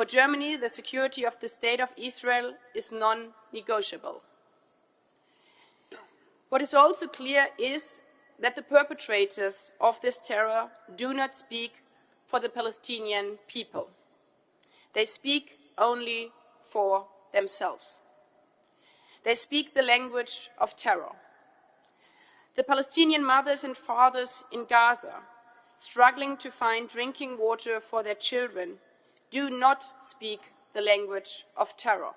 For Germany, the security of the State of Israel is non-negotiable. What is also clear is that the perpetrators of this terror do not speak for the Palestinian people. They speak only for themselves. They speak the language of terror. The Palestinian mothers and fathers in Gaza, struggling to find drinking water for their children, do not speak the language of terror.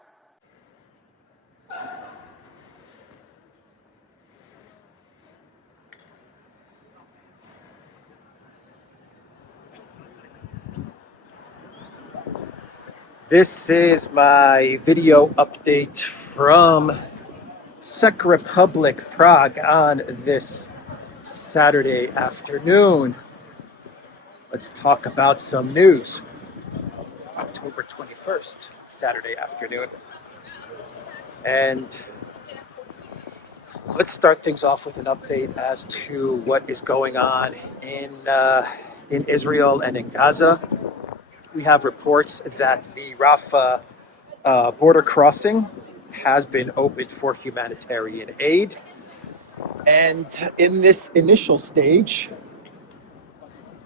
This is my video update from Czech Republic, Prague, on this Saturday afternoon. Let's talk about some news. October 21st, Saturday afternoon. And let's start things off with an update as to what is going on in Israel and in Gaza. We have reports that the Rafah border crossing has been opened for humanitarian aid. And in this initial stage,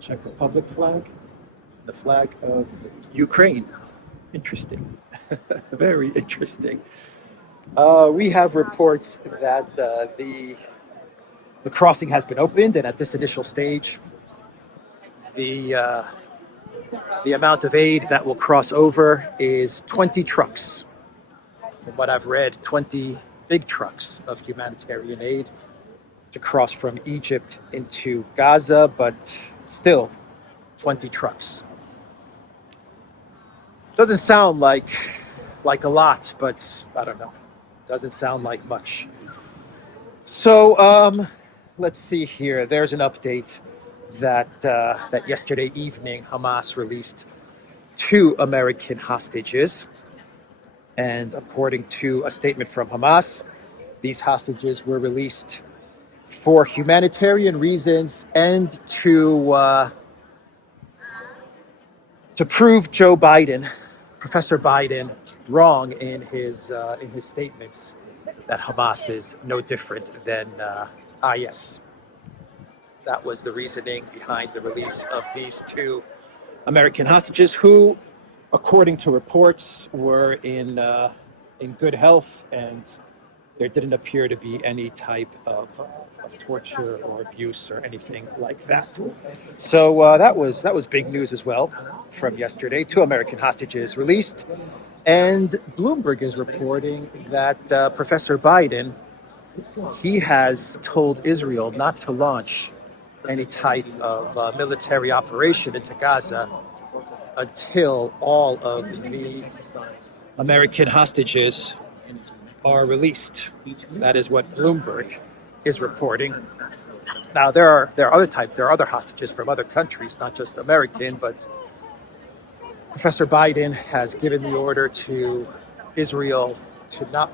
Czech Republic flag, the flag of Ukraine. Interesting. Very interesting. We have reports that the crossing has been opened, and at this initial stage, the amount of aid that will cross over is 20 trucks. From what I've read, 20 big trucks of humanitarian aid to cross from Egypt into Gaza, but still 20 trucks. Doesn't sound like a lot, but I don't know. Doesn't sound like much. So let's see here. There's an update that yesterday evening Hamas released 2 American hostages, and according to a statement from Hamas, these hostages were released for humanitarian reasons and to prove Professor Biden, wrong in his statements that Hamas is no different than IS. That was the reasoning behind the release of these 2 American hostages, who, according to reports, were in good health, and there didn't appear to be any type of torture or abuse or anything like that. So that was big news as well from yesterday. 2 American hostages released, and Bloomberg is reporting that Professor Biden, he has told Israel not to launch any type of military operation into Gaza until all of the American hostages are released. That is what Bloomberg is reporting. Now there are other hostages from other countries, not just American, but Professor Biden has given the order to Israel to not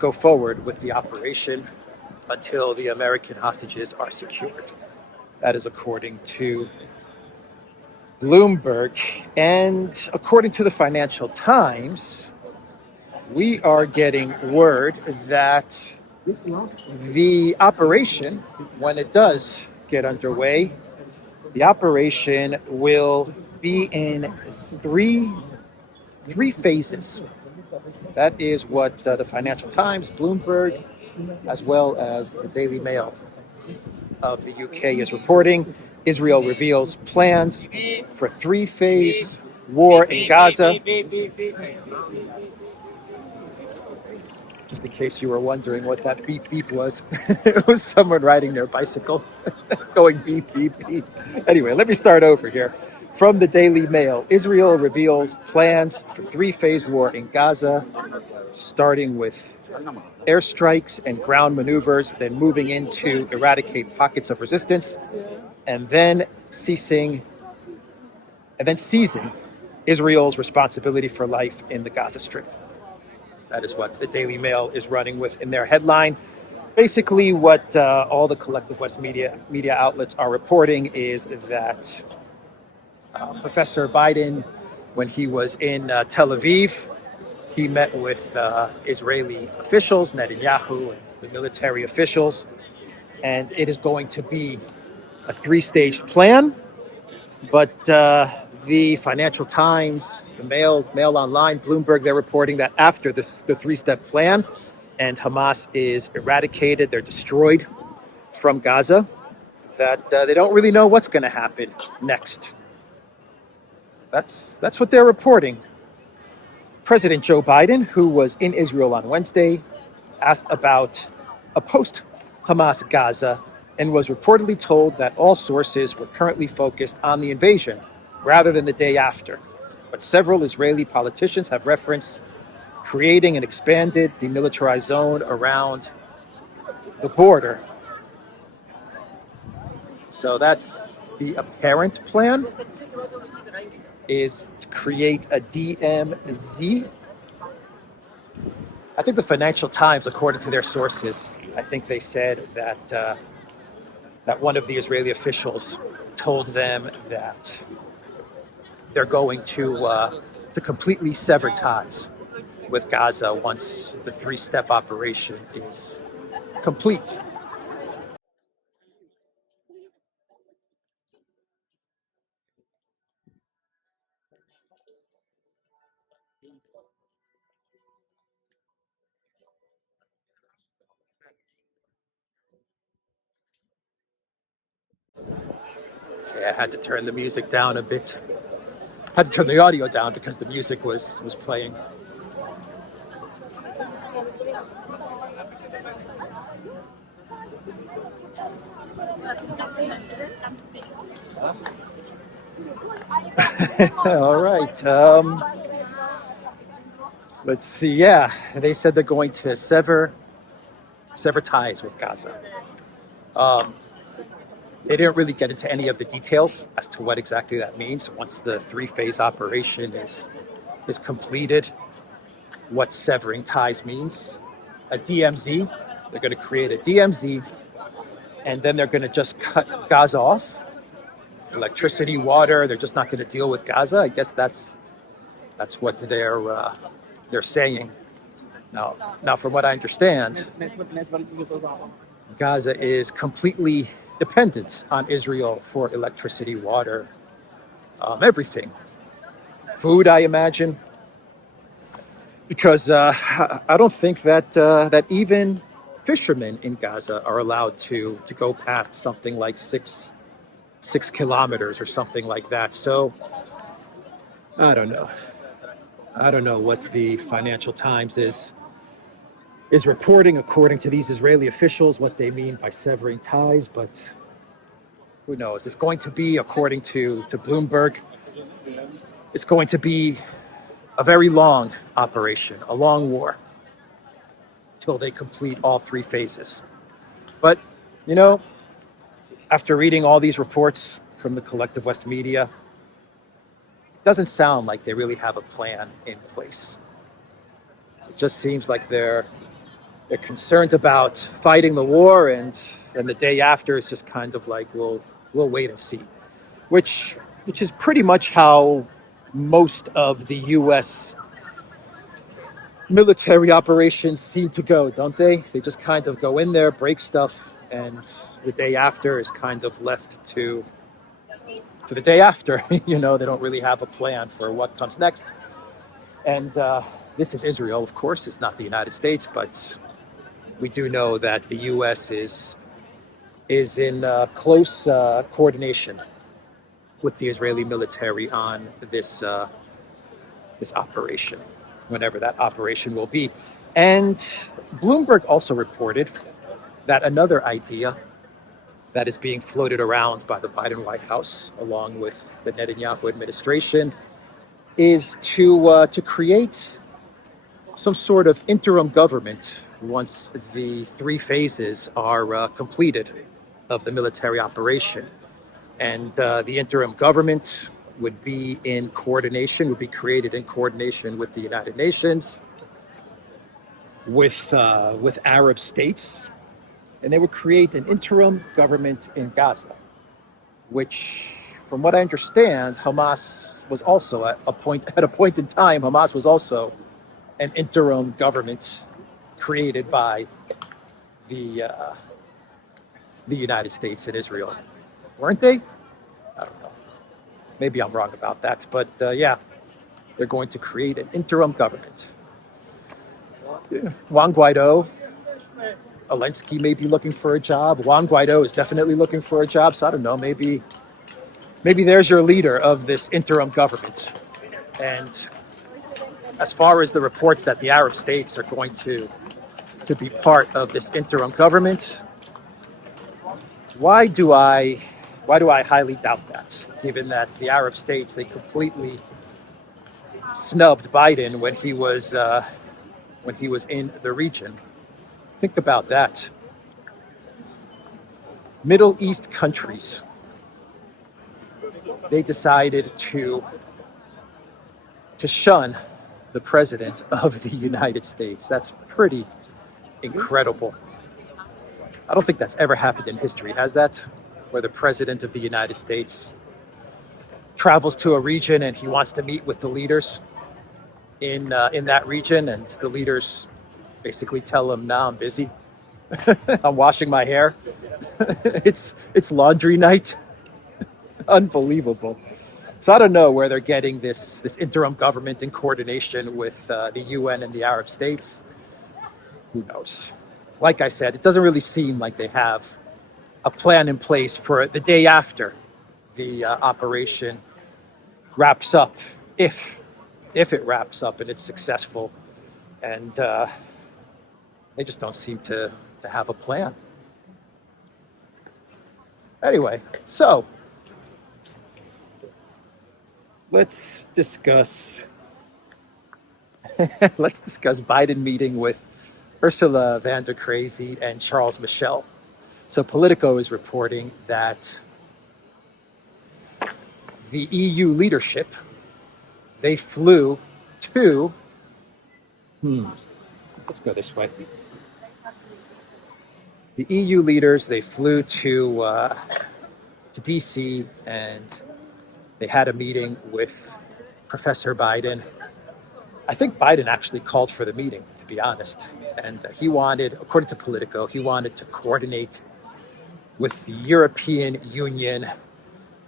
go forward with the operation until the American hostages are secured. That is according to Bloomberg. And according to the Financial Times, we are getting word that the operation, when it does get underway, the operation will be in three phases. That is what the Financial Times, Bloomberg, as well as the Daily Mail of the UK is reporting. Israel reveals plans for 3-phase war in Gaza. Just in case you were wondering what that beep beep was, it was someone riding their bicycle going beep beep beep. Anyway, let me start over here. From the Daily Mail, Israel reveals plans for 3-phase war in Gaza, starting with airstrikes and ground maneuvers, then moving into eradicate pockets of resistance, and then seizing Israel's responsibility for life in the Gaza Strip. That is what the Daily Mail is running with in their headline. Basically, what all the collective West media outlets are reporting is that Professor Biden, when he was in Tel Aviv, he met with Israeli officials, Netanyahu, and the military officials, and it is going to be a three-stage plan. But the Financial Times, the Mail Online, Bloomberg, they're reporting that after the three-step plan and Hamas is eradicated, they're destroyed from Gaza, that they don't really know what's going to happen next. That's what they're reporting. President Joe Biden, who was in Israel on Wednesday, asked about a post-Hamas Gaza and was reportedly told that all sources were currently focused on the invasion rather than the day after. But several Israeli politicians have referenced creating an expanded demilitarized zone around the border. So that's the apparent plan, is to create a DMZ. I think the Financial Times, according to their sources, I think they said that that one of the Israeli officials told them that they're going to completely sever ties with Gaza once the three-step operation is complete. Okay, I had to turn the music down a bit. I had to turn the audio down because the music was playing. All right. Let's see. Yeah, they said they're going to sever ties with Gaza. Um, they didn't really get into any of the details as to what exactly that means. Once the three-phase operation is completed, what severing ties means. A DMZ. They're going to create a DMZ, and then they're going to just cut Gaza off. Electricity, water. They're just not going to deal with Gaza. I guess that's what they're saying. Now, from what I understand, Gaza is completely dependent on Israel for electricity, water, everything. Food, I imagine, because I don't think that even fishermen in Gaza are allowed to go past something like six kilometers or something like that. So I don't know. I don't know what the Financial Times is reporting according to these Israeli officials, what they mean by severing ties, but who knows? It's going to be, according to Bloomberg, it's going to be a very long operation, a long war, till they complete all three phases. But, you know, after reading all these reports from the collective West media, it doesn't sound like they really have a plan in place. It just seems like they're concerned about fighting the war, and the day after is just kind of like, we'll wait and see, which is pretty much how most of the U.S. military operations seem to go, don't they? They just kind of go in there, break stuff, and the day after is kind of left to the day after. They don't really have a plan for what comes next. And this is Israel, of course. It's not the United States, but we do know that the U.S. is in close coordination with the Israeli military on this operation, whenever that operation will be. And Bloomberg also reported that another idea that is being floated around by the Biden White House, along with the Netanyahu administration, is to create some sort of interim government once the three phases are completed of the military operation. And the interim government would be created in coordination with the United Nations, with Arab states, and they would create an interim government in Gaza, which, from what I understand, Hamas was also at a point in time. Hamas was also an interim government created by the United States and Israel, weren't they? I don't know. Maybe I'm wrong about that, but yeah, they're going to create an interim government. Yeah. Juan Guaido, Zelensky may be looking for a job. Juan Guaido is definitely looking for a job. So I don't know. Maybe there's your leader of this interim government. And as far as the reports that the Arab states are going to be part of this interim government, why do I highly doubt that? Given that the Arab states, they completely snubbed Biden when he was in the region. Think about that. Middle East countries, they decided to shun the president of the United States. That's pretty incredible. I don't think that's ever happened in history, has that? Where the president of the United States travels to a region and he wants to meet with the leaders in that region, and the leaders basically tell him, "Nah, I'm busy. I'm washing my hair. it's laundry night." Unbelievable. So I don't know where they're getting this interim government in coordination with the UN and the Arab states. Who knows? Like I said, it doesn't really seem like they have a plan in place for the day after the operation wraps up, if it wraps up and it's successful. And they just don't seem to have a plan. Anyway, so let's discuss Biden meeting with Ursula von der Crazy and Charles Michel. So Politico is reporting that the EU leadership, they flew to, let's go this way. The EU leaders, they flew to DC, and they had a meeting with Professor Biden. I think Biden actually called for the meeting, to be honest. And he wanted, according to Politico, he wanted to coordinate with the European Union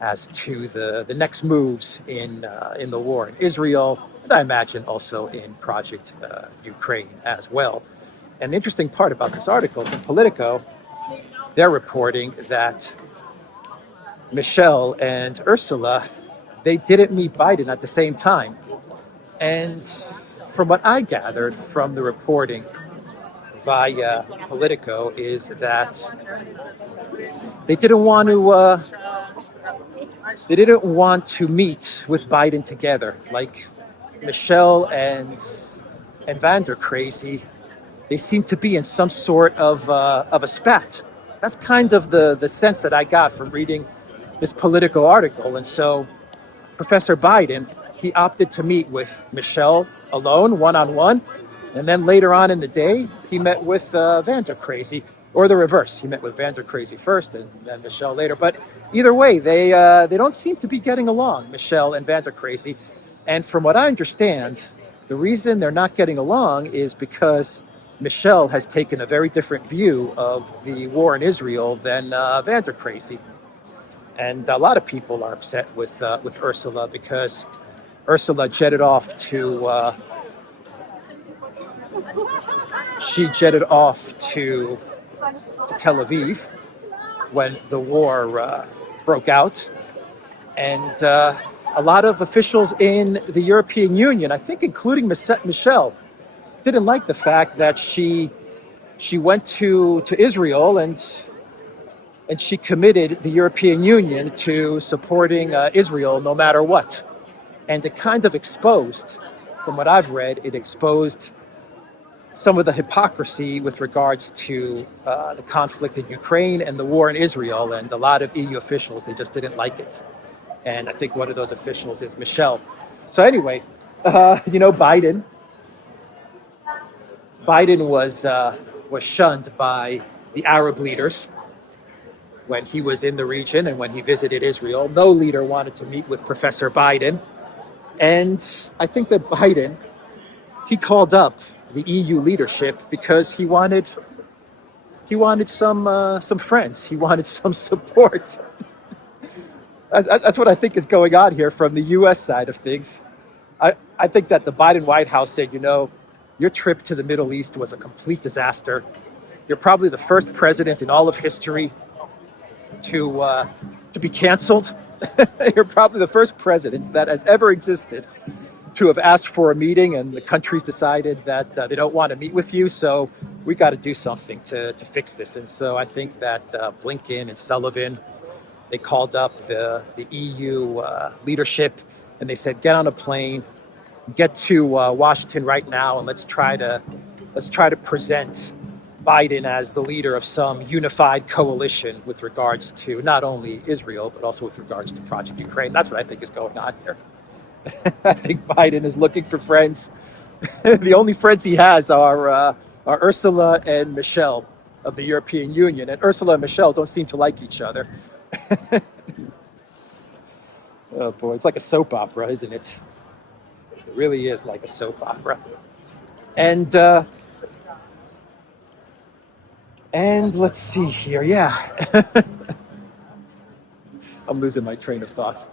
as to the next moves in the war in Israel, and I imagine also in Project Ukraine as well. And the interesting part about this article from Politico, they're reporting that Michelle and Ursula, they didn't meet Biden at the same time. And from what I gathered from the reporting via Politico is that they didn't want to meet with Biden together. Like Michelle and Van der Crazy, they seem to be in some sort of a spat. That's kind of the sense that I got from reading this Politico article. And so Professor Biden, he opted to meet with Michelle alone, one-on-one. And then later on in the day, he met with Van der Crazy, or the reverse. He met with Van der Crazy first and then Michelle later. But either way, they don't seem to be getting along, Michelle and Van der Crazy. And from what I understand, the reason they're not getting along is because Michelle has taken a very different view of the war in Israel than Van der Crazy. And a lot of people are upset with Ursula because Ursula jetted off to Tel Aviv when the war broke out, and a lot of officials in the European Union, I think including Michelle, didn't like the fact that she went to Israel and she committed the European Union to supporting Israel no matter what. And it kind of exposed, from what I've read, it exposed some of the hypocrisy with regards to the conflict in Ukraine and the war in Israel. And a lot of EU officials, they just didn't like it. And I think one of those officials is Michelle. So anyway, Biden was shunned by the Arab leaders. when he was in the region and when he visited Israel. No leader wanted to meet with Professor Biden. And I think that Biden, he called up the EU leadership because he wanted some friends. He wanted some support. That's what I think is going on here from the U.S. side of things. I think that the Biden White House said, your trip to the Middle East was a complete disaster. You're probably the first president in all of history to be canceled. You're probably the first president that has ever existed to have asked for a meeting, and the country's decided that they don't want to meet with you. So we got to do something to fix this. And so I think that Blinken and Sullivan, they called up the EU leadership, and they said, get on a plane, get to Washington right now, and let's try to present Biden as the leader of some unified coalition with regards to not only Israel, but also with regards to Project Ukraine. That's what I think is going on here. I think Biden is looking for friends. The only friends he has are Ursula and Michel of the European Union. And Ursula and Michel don't seem to like each other. Oh boy, it's like a soap opera, isn't it? It really is like a soap opera. And let's see here. Yeah. I'm losing my train of thought.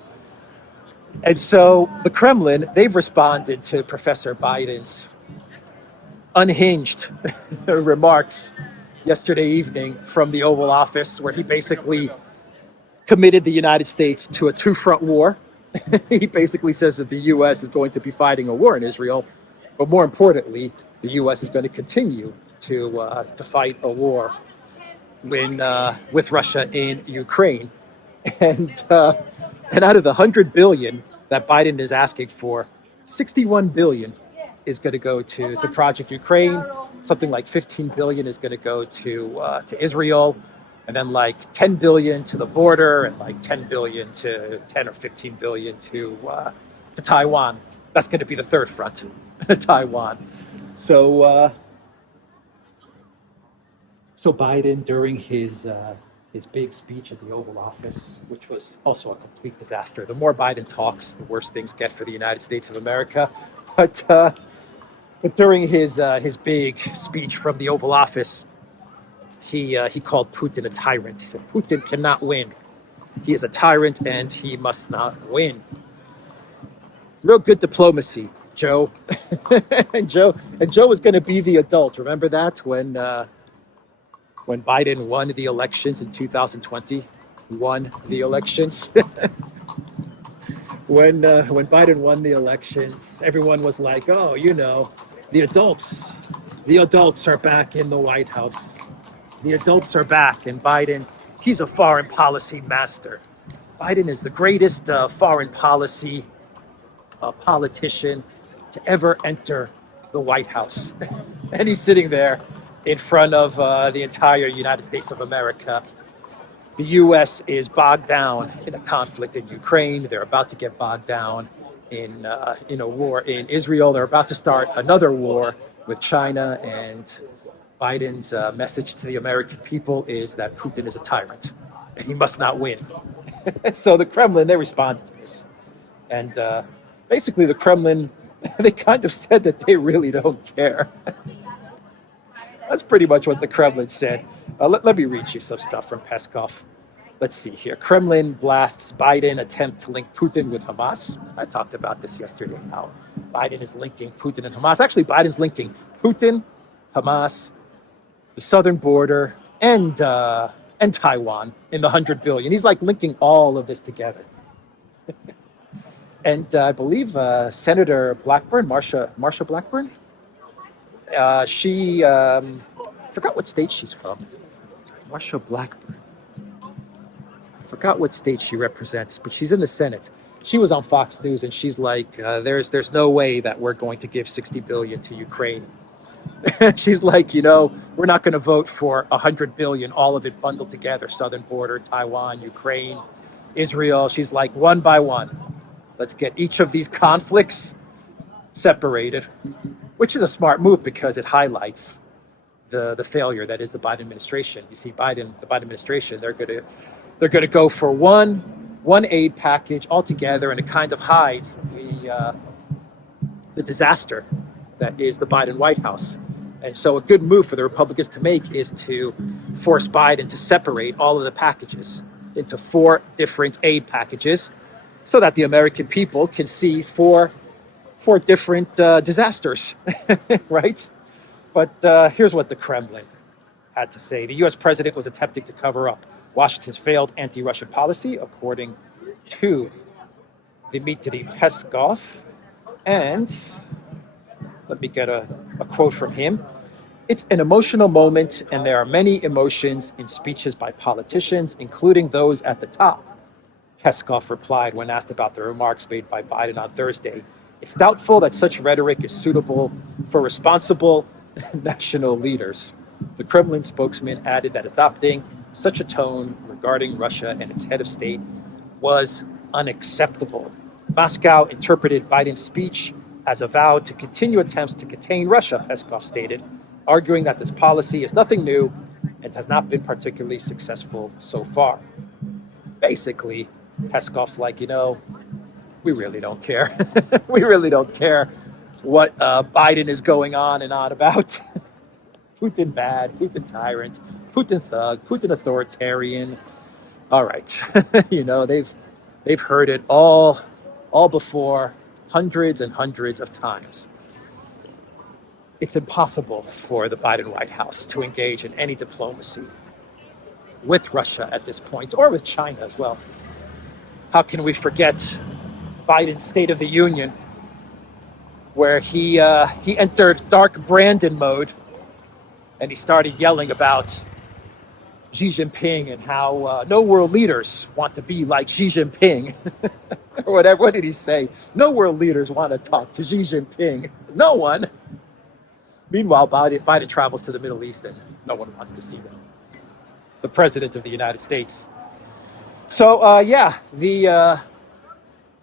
And so the Kremlin, they've responded to Professor Biden's unhinged remarks yesterday evening from the Oval Office, where he basically committed the United States to a two-front war. He basically says that the U.S. is going to be fighting a war in Israel, but more importantly, the U.S. is going to continue to fight a war with Russia in Ukraine. And out of the $100 billion that Biden is asking for, $61 billion is going to go to Project Ukraine. Something like $15 billion is going to go to Israel, and then like $10 billion to the border, and like $10 billion to 10 or 15 billion to Taiwan. That's going to be the third front, Taiwan. So Biden, during his big speech at the Oval Office, which was also a complete disaster. The more Biden talks, the worse things get for the United States of America. But during his big speech from the Oval Office, he called Putin a tyrant. He said Putin cannot win. He is a tyrant and he must not win. Real good diplomacy, Joe. and Joe was going to be the adult. Remember that when Biden won the elections in 2020, won the elections. When Biden won the elections, everyone was like, oh, the adults are back in the White House. The adults are back, and Biden, he's a foreign policy master. Biden is the greatest foreign policy politician to ever enter the White House. And he's sitting there in front of the entire United States of America. The U.S. is bogged down in a conflict in Ukraine. They're about to get bogged down in a war in Israel. They're about to start another war with China. And Biden's message to the American people is that Putin is a tyrant and he must not win. So the Kremlin, they responded to this. And basically the Kremlin, they kind of said that they really don't care. That's pretty much what the Kremlin said. Let me read you some stuff from Peskov. Let's see here. Kremlin blasts Biden attempt to link Putin with Hamas. I talked about this yesterday, how Biden is linking Putin and Hamas. Actually, Biden's linking Putin, Hamas, the southern border, and Taiwan in the $100 billion. He's like linking all of this together. And I believe Senator Blackburn, Marsha Blackburn, she forgot what state she's from. Marsha Blackburn. I forgot what state she represents, but she's in the Senate. She was on Fox News, and she's like, "There's no way that we're going to give $60 billion to Ukraine." She's like, we're not going to vote for $100 billion, all of it bundled together: southern border, Taiwan, Ukraine, Israel. She's like, one by one, let's get each of these conflicts separated. Which is a smart move because it highlights the failure that is the Biden administration. You see, the Biden administration, they're gonna go for one aid package altogether, and it kind of hides the disaster that is the Biden White House. And so a good move for the Republicans to make is to force Biden to separate all of the packages into 4 different aid packages so that the American people can see four different disasters, right? But here's what the Kremlin had to say. The U.S. president was attempting to cover up Washington's failed anti-Russian policy, according to Dmitry Peskov. And let me get a quote from him. It's an emotional moment, and there are many emotions in speeches by politicians, including those at the top, Peskov replied when asked about the remarks made by Biden on Thursday. It's doubtful that such rhetoric is suitable for responsible national leaders. The Kremlin spokesman added that adopting such a tone regarding Russia and its head of state was unacceptable. Moscow interpreted Biden's speech as a vow to continue attempts to contain Russia, Peskov stated, arguing that this policy is nothing new and has not been particularly successful so far. Basically, Peskov's like, we really don't care. We really don't care what Biden is going on and on about. Putin bad, Putin tyrant, Putin thug, Putin authoritarian. All right, they've heard it all before, hundreds and hundreds of times. It's impossible for the Biden White House to engage in any diplomacy with Russia at this point, or with China as well. How can we forget Biden's State of the Union, where he entered dark Brandon mode and he started yelling about Xi Jinping and how no world leaders want to be like Xi Jinping or whatever. What did he say? No world leaders want to talk to Xi Jinping. No one. Meanwhile, Biden travels to the Middle East and no one wants to see them. The president of the United States. So,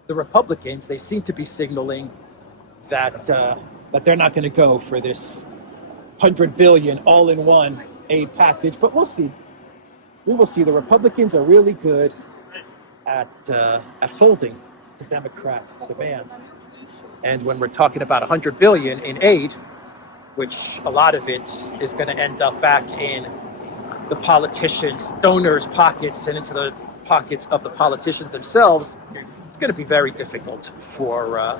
the Republicans, they seem to be signaling that they're not going to go for this $100 billion all-in-one aid package, but we'll see. We will see. The Republicans are really good at folding the Democrats' demands. And when we're talking about $100 billion in aid, which a lot of it is going to end up back in the politicians' donors' pockets and into the pockets of the politicians themselves, it's going to be very difficult for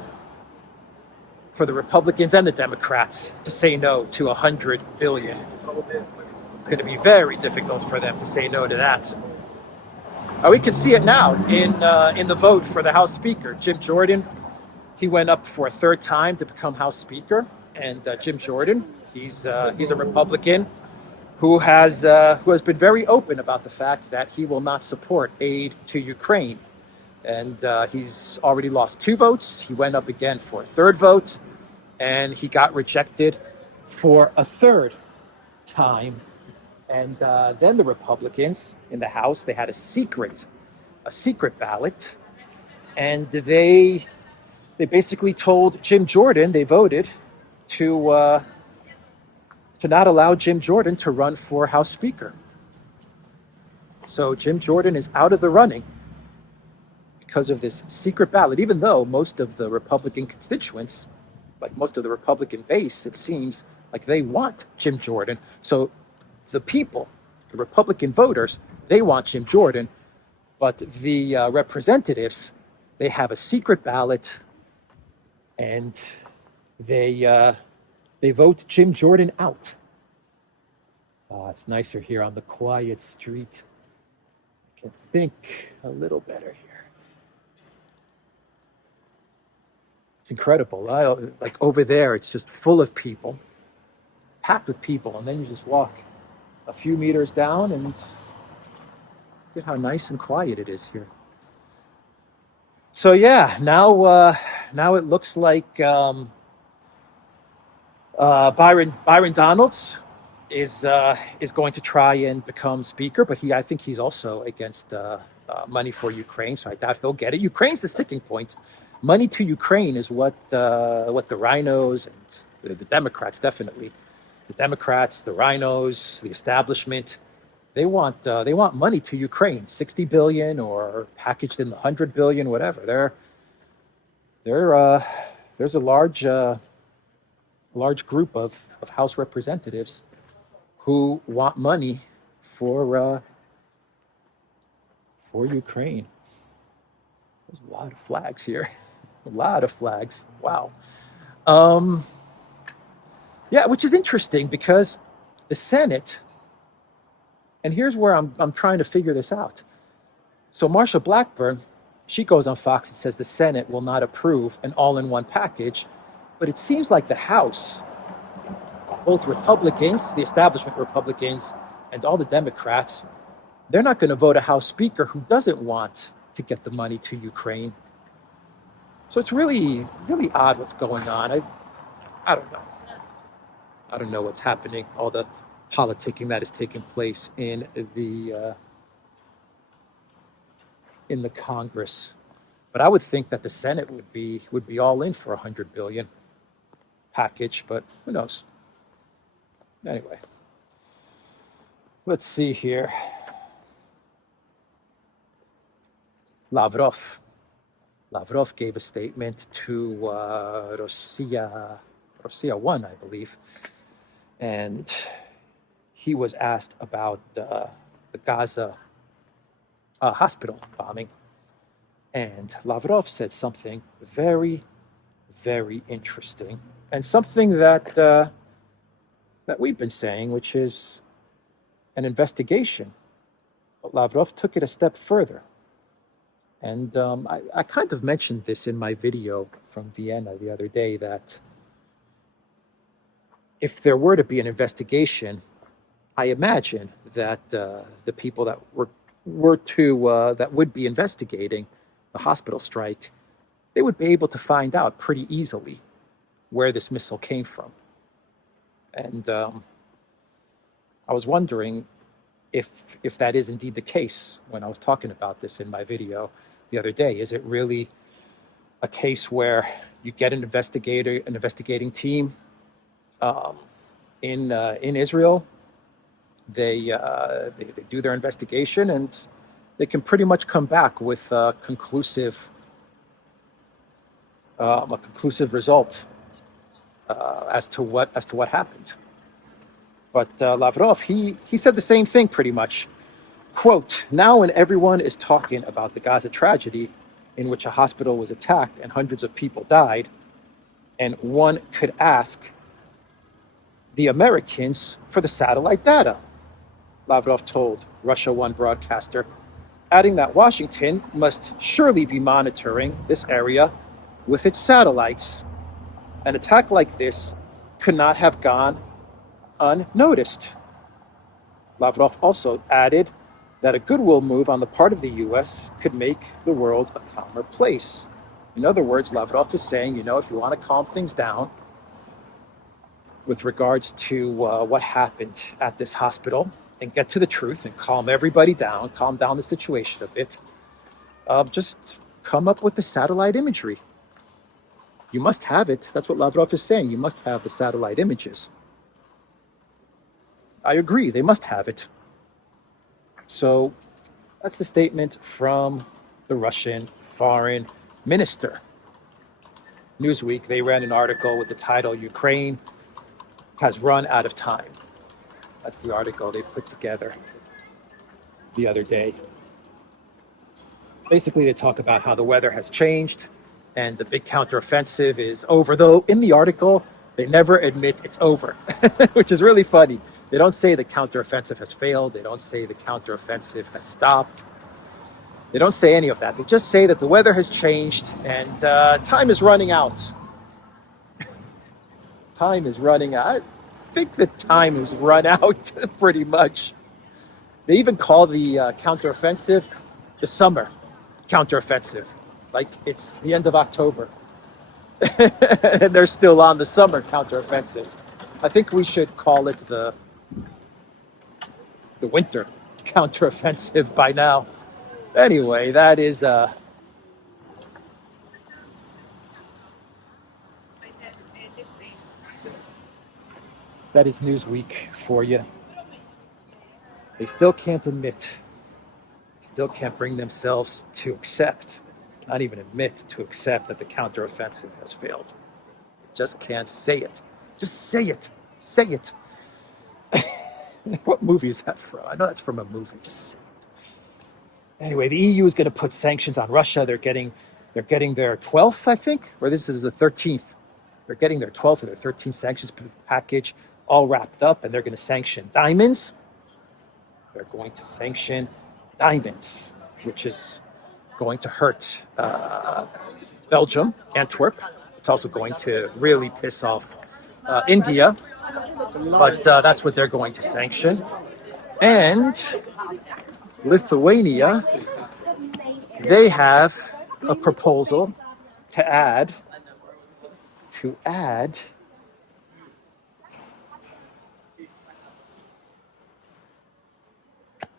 the Republicans and the Democrats to say no to $100 billion. It's going to be very difficult for them to say no to that. We can see it now in the vote for the House Speaker. Jim Jordan, he went up for a 3rd time to become House Speaker. And Jim Jordan, he's a Republican who has been very open about the fact that he will not support aid to Ukraine. And he's already lost 2 votes. He went up again for a 3rd vote, and he got rejected for a 3rd time. And then the Republicans in the House, they had a secret ballot, and they basically told Jim Jordan, they voted to not allow Jim Jordan to run for House Speaker. So Jim Jordan is out of the running because of this secret ballot, even though most of the Republican constituents, like most of the Republican base, it seems like they want Jim Jordan. So the people, the Republican voters, they want Jim Jordan, but the representatives, they have a secret ballot, and they vote Jim Jordan out. It's nicer here on the quiet street. I can think a little better here. It's incredible. Like over there, it's just full of people, packed with people, and then you just walk a few meters down and look at how nice and quiet it is here. So yeah, now it looks like Byron Donalds is going to try and become speaker, but I think he's also against money for Ukraine, so I doubt he'll get it. Ukraine's the sticking point. Money to Ukraine is what the rhinos and the Democrats definitely The Democrats, the rhinos, the establishment, they want money to Ukraine, 60 billion or packaged in the 100 billion, whatever. There's a large group of House representatives who want money for Ukraine. There's a lot of flags here, a lot of flags. Wow. Yeah, which is interesting because the Senate, and here's where I'm trying to figure this out. So Marsha Blackburn, she goes on Fox and says the Senate will not approve an all-in-one package, but it seems like the House, both Republicans, the establishment Republicans, and all the Democrats, they're not going to vote a House Speaker who doesn't want to get the money to Ukraine. So it's really, really odd what's going on. I don't know. I don't know what's happening, all the politicking that is taking place in the Congress. But I would think that the Senate would be all in for $100 billion package, but who knows? Anyway, let's see here. Lavrov gave a statement to Russia 1, I believe, and he was asked about the Gaza hospital bombing, and Lavrov said something very, very interesting, and something that that we've been saying, which is an investigation. But Lavrov took it a step further. And I kind of mentioned this in my video from Vienna the other day, that if there were to be an investigation, I imagine that the people that that would be investigating the hospital strike, they would be able to find out pretty easily where this missile came from. And I was wondering if that is indeed the case when I was talking about this in my video the other day. Is it really a case where you get an investigating team in Israel? They do their investigation and they can pretty much come back with a conclusive result as to what happened. But Lavrov, he said the same thing pretty much. Quote, now when everyone is talking about the Gaza tragedy in which a hospital was attacked and hundreds of people died, and one could ask the Americans for the satellite data, Lavrov told Russia 1 broadcaster, adding that Washington must surely be monitoring this area with its satellites. An attack like this could not have gone unnoticed. Lavrov also added that a goodwill move on the part of the U.S. could make the world a calmer place. In other words, Lavrov is saying, if you want to calm things down with regards to what happened at this hospital and get to the truth and calm everybody down, calm down the situation a bit, just come up with the satellite imagery. You must have it. That's what Lavrov is saying. You must have the satellite images. I agree, they must have it. So that's the statement from the Russian foreign minister. Newsweek, they ran an article with the title, Ukraine has run out of time. That's the article they put together the other day. Basically, they talk about how the weather has changed and the big counteroffensive is over, though in the article, they never admit it's over, which is really funny. They don't say the counteroffensive has failed. They don't say the counteroffensive has stopped. They don't say any of that. They just say that the weather has changed and time is running out. Time is running out. I think the time has run out pretty much. They even call the counteroffensive the summer counteroffensive, like it's the end of October. And they're still on the summer counteroffensive. I think we should call it the winter counteroffensive by now. Anyway, that is That is Newsweek for you. They still can't still can't bring themselves to accept, not even admit to accept that the counteroffensive has failed. They just can't say it. Just say it. Say it. What movie is that from? I know that's from a movie. Just say it. Anyway, the EU is going to put sanctions on Russia. They're getting their 12th, I think, or this is the 13th. They're getting their 12th or their 13th sanctions package all wrapped up, and they're going to sanction diamonds. They're going to sanction diamonds, which is going to hurt Belgium, Antwerp. It's also going to really piss off India, but that's what they're going to sanction. And Lithuania, they have a proposal to add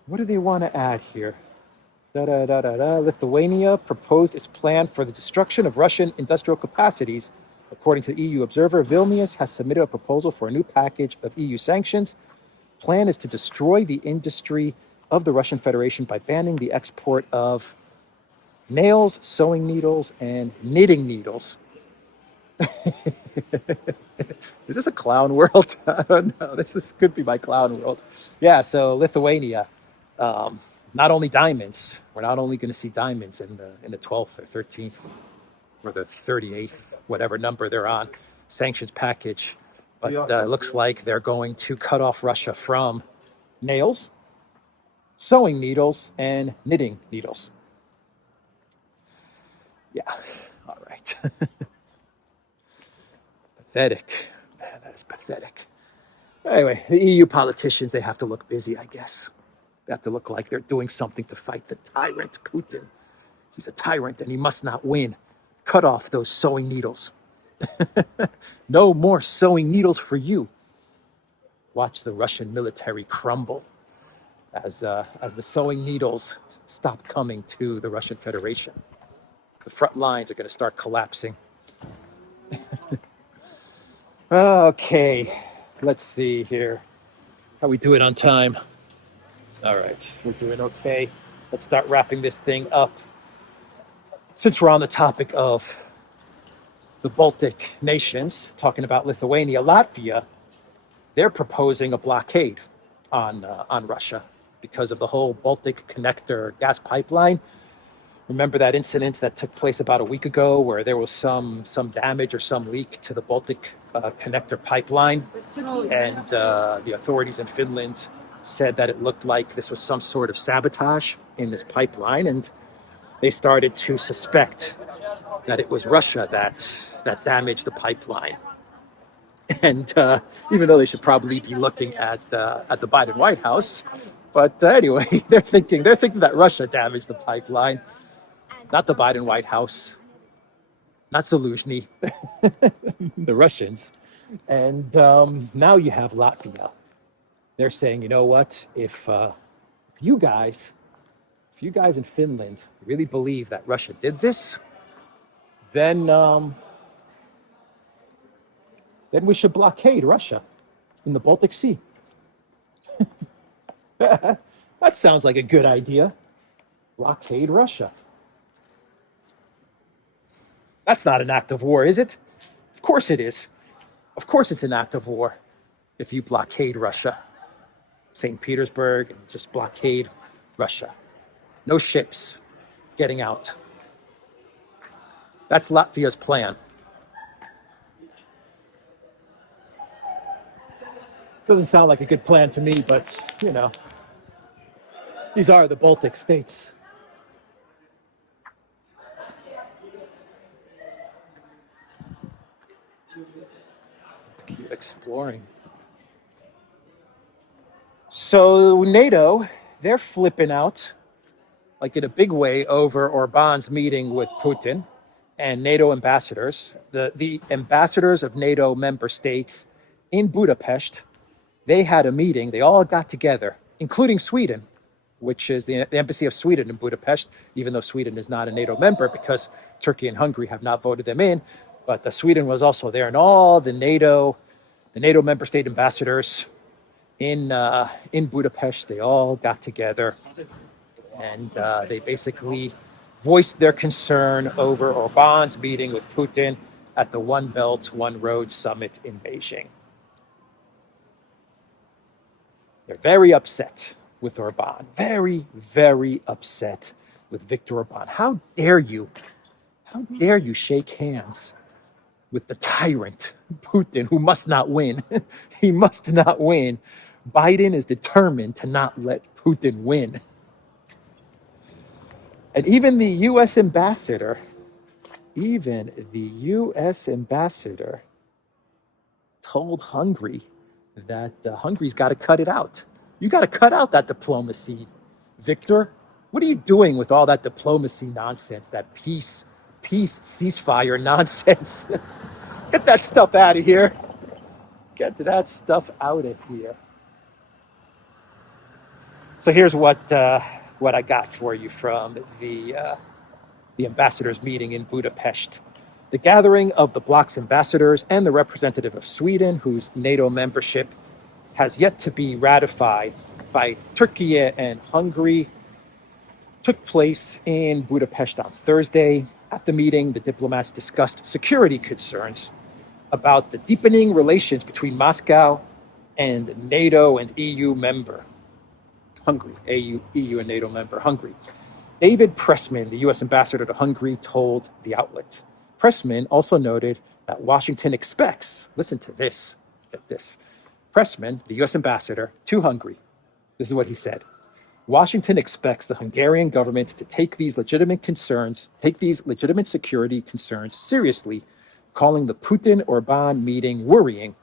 what do they want to add here? Lithuania proposed its plan for the destruction of Russian industrial capacities. According to the EU Observer, Vilnius has submitted a proposal for a new package of EU sanctions. Plan is to destroy the industry of the Russian Federation by banning the export of nails, sewing needles, and knitting needles. Is this a clown world? I don't know. This could be my clown world. Yeah, so Lithuania, not only diamonds. We're not only going to see diamonds in the 12th or 13th or the 38th, whatever number they're on, sanctions package, but it looks like they're going to cut off Russia from nails, sewing needles, and knitting needles. Yeah, all right. Pathetic. Man, that is pathetic. Anyway, the EU politicians, they have to look busy, I guess. They have to look like they're doing something to fight the tyrant Putin. He's a tyrant and he must not win. Cut off those sewing needles. No more sewing needles for you. Watch the Russian military crumble as the sewing needles stop coming to the Russian Federation. The front lines are going to start collapsing. Okay, let's see here. How we doing on time? All right, we're doing okay. Let's start wrapping this thing up. Since we're on the topic of the Baltic nations, talking about Lithuania, Latvia, they're proposing a blockade on Russia because of the whole Baltic connector gas pipeline. Remember that incident that took place about a week ago where there was some damage or some leak to the Baltic connector pipeline, and the authorities in Finland said that it looked like this was some sort of sabotage in this pipeline, and they started to suspect that it was Russia that damaged the pipeline. And even though they should probably be looking at the Biden White House, but anyway, they're thinking that Russia damaged the pipeline, not the Biden White House, not Zelensky, the Russians. And now you have Latvia. They're saying, you know what? If you guys in Finland really believe that Russia did this, then we should blockade Russia in the Baltic Sea. That sounds like a good idea. Blockade Russia. That's not an act of war, is it? Of course it is. Of course it's an act of war if you blockade Russia. St. Petersburg, and just blockade Russia. No ships getting out. That's Latvia's plan. Doesn't sound like a good plan to me, but, you know, these are the Baltic states. Let's keep exploring. So NATO, they're flipping out, like in a big way, over Orban's meeting with Putin and NATO ambassadors. The ambassadors of NATO member states in Budapest, they had a meeting. They all got together, including Sweden, which is the embassy of Sweden in Budapest, even though Sweden is not a NATO member because Turkey and Hungary have not voted them in. But Sweden was also there, and all the NATO The NATO member state ambassadors in Budapest, they all got together and they basically voiced their concern over Orban's meeting with Putin at the One Belt, One Road summit in Beijing. They're very upset with Orban, very, very upset with Viktor Orban. How dare you shake hands with the tyrant, Putin, who must not win. He must not win. Biden is determined to not let Putin win. And even the U.S. ambassador, told Hungary that Hungary's got to cut it out. You got to cut out that diplomacy, Victor. What are you doing with all that diplomacy nonsense, that peace, ceasefire nonsense? Get that stuff out of here. Get that stuff out of here. So here's what I got for you from the ambassadors' meeting in Budapest. The gathering of the bloc's ambassadors and the representative of Sweden, whose NATO membership has yet to be ratified by Turkey and Hungary, took place in Budapest on Thursday. At the meeting, the diplomats discussed security concerns about the deepening relations between Moscow and NATO and EU member Hungary, EU and NATO member Hungary. David Pressman, the U.S. ambassador to Hungary, told the outlet. Pressman also noted that Washington expects, listen to this, get this. Pressman, the U.S. ambassador to Hungary, this is what he said. Washington expects the Hungarian government to take these legitimate security concerns seriously, calling the Putin-Orban meeting worrying.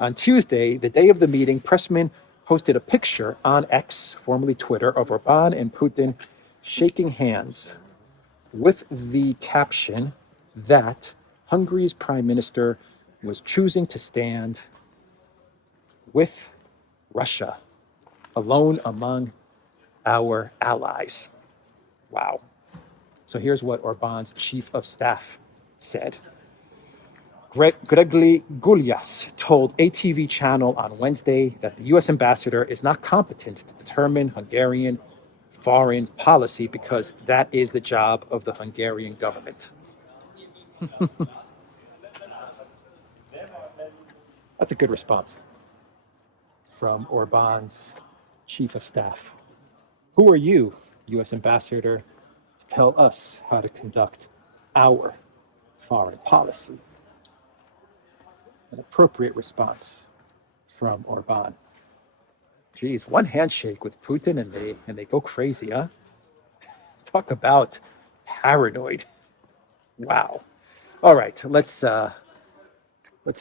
On Tuesday, the day of the meeting, Pressman posted a picture on X, formerly Twitter, of Orban and Putin shaking hands with the caption that Hungary's prime minister was choosing to stand with Russia, alone among our allies. Wow. So here's what Orban's chief of staff said. Gregory Gulyas told a TV channel on Wednesday that the U.S. ambassador is not competent to determine Hungarian foreign policy because that is the job of the Hungarian government. That's a good response from Orban's chief of staff. Who are you, U.S. ambassador, to tell us how to conduct our foreign policy? An appropriate response from Orban. Geez, one handshake with Putin and they go crazy, huh? Talk about paranoid. Wow. All right, let's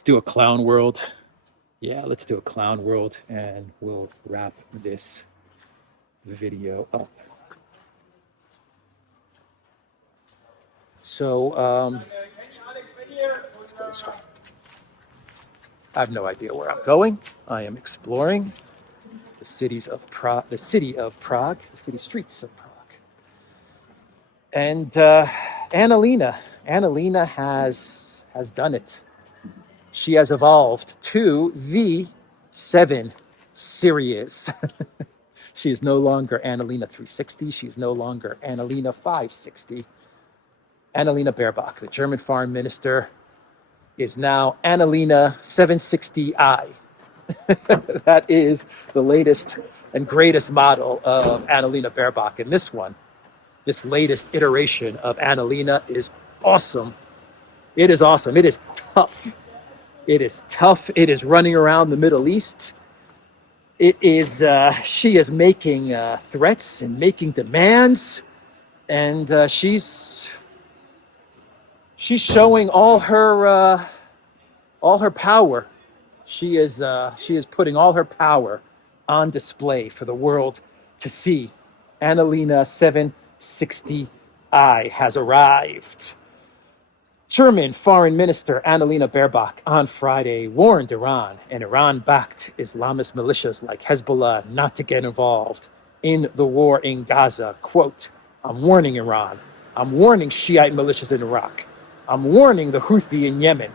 do a clown world. Yeah, let's do a clown world and we'll wrap this video up. So let's go this way. I have no idea where I'm going. I am exploring the city streets of Prague. And Annalena has done it. She has evolved to the 7 series. She is no longer Annalena 360. She is no longer Annalena 560. Annalena Baerbock, the German foreign minister, is now Annalena 760i. That is the latest and greatest model of Annalena Baerbock. And this latest iteration of Annalena is awesome. It is awesome. It is tough. It is tough. It is running around the Middle East. It is, she is making threats and making demands. And she's showing all her power. She is putting all her power on display for the world to see. Annalena 760i has arrived. German Foreign Minister Annalena Baerbock on Friday warned Iran and Iran-backed Islamist militias like Hezbollah not to get involved in the war in Gaza. Quote, I'm warning Iran. I'm warning Shiite militias in Iraq. I'm warning the Houthi in Yemen.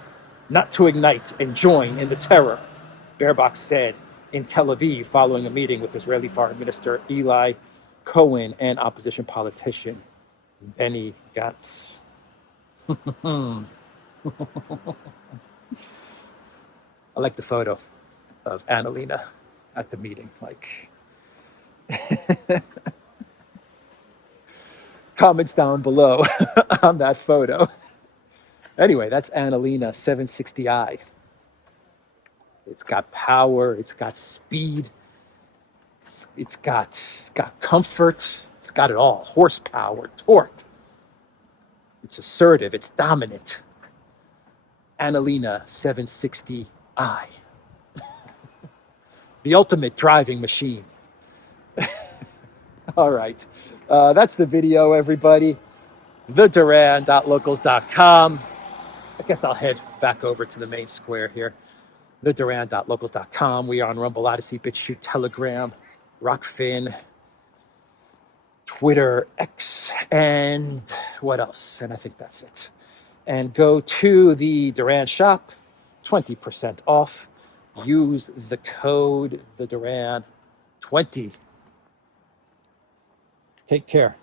not to ignite and join in the terror, Baerbock said in Tel Aviv following a meeting with Israeli Foreign Minister Eli Cohen and opposition politician Benny Gantz. I like the photo of Annalena at the meeting. Like, comments down below on that photo. Anyway, that's Annalena 760i. It's got power, it's got speed, it's got comfort, it's got it all. Horsepower, torque. It's assertive, it's dominant. Annalena 760i. The ultimate driving machine. All right. That's the video, everybody. theduran.locals.com. I guess I'll head back over to the main square here. theduran.locals.com. We are on Rumble, ODYSEE, BitChute, Telegram, Rockfin, Twitter, X, and what else? And I think that's it. And go to the Duran shop, 20% off. Use the code TheDuran20. Take care.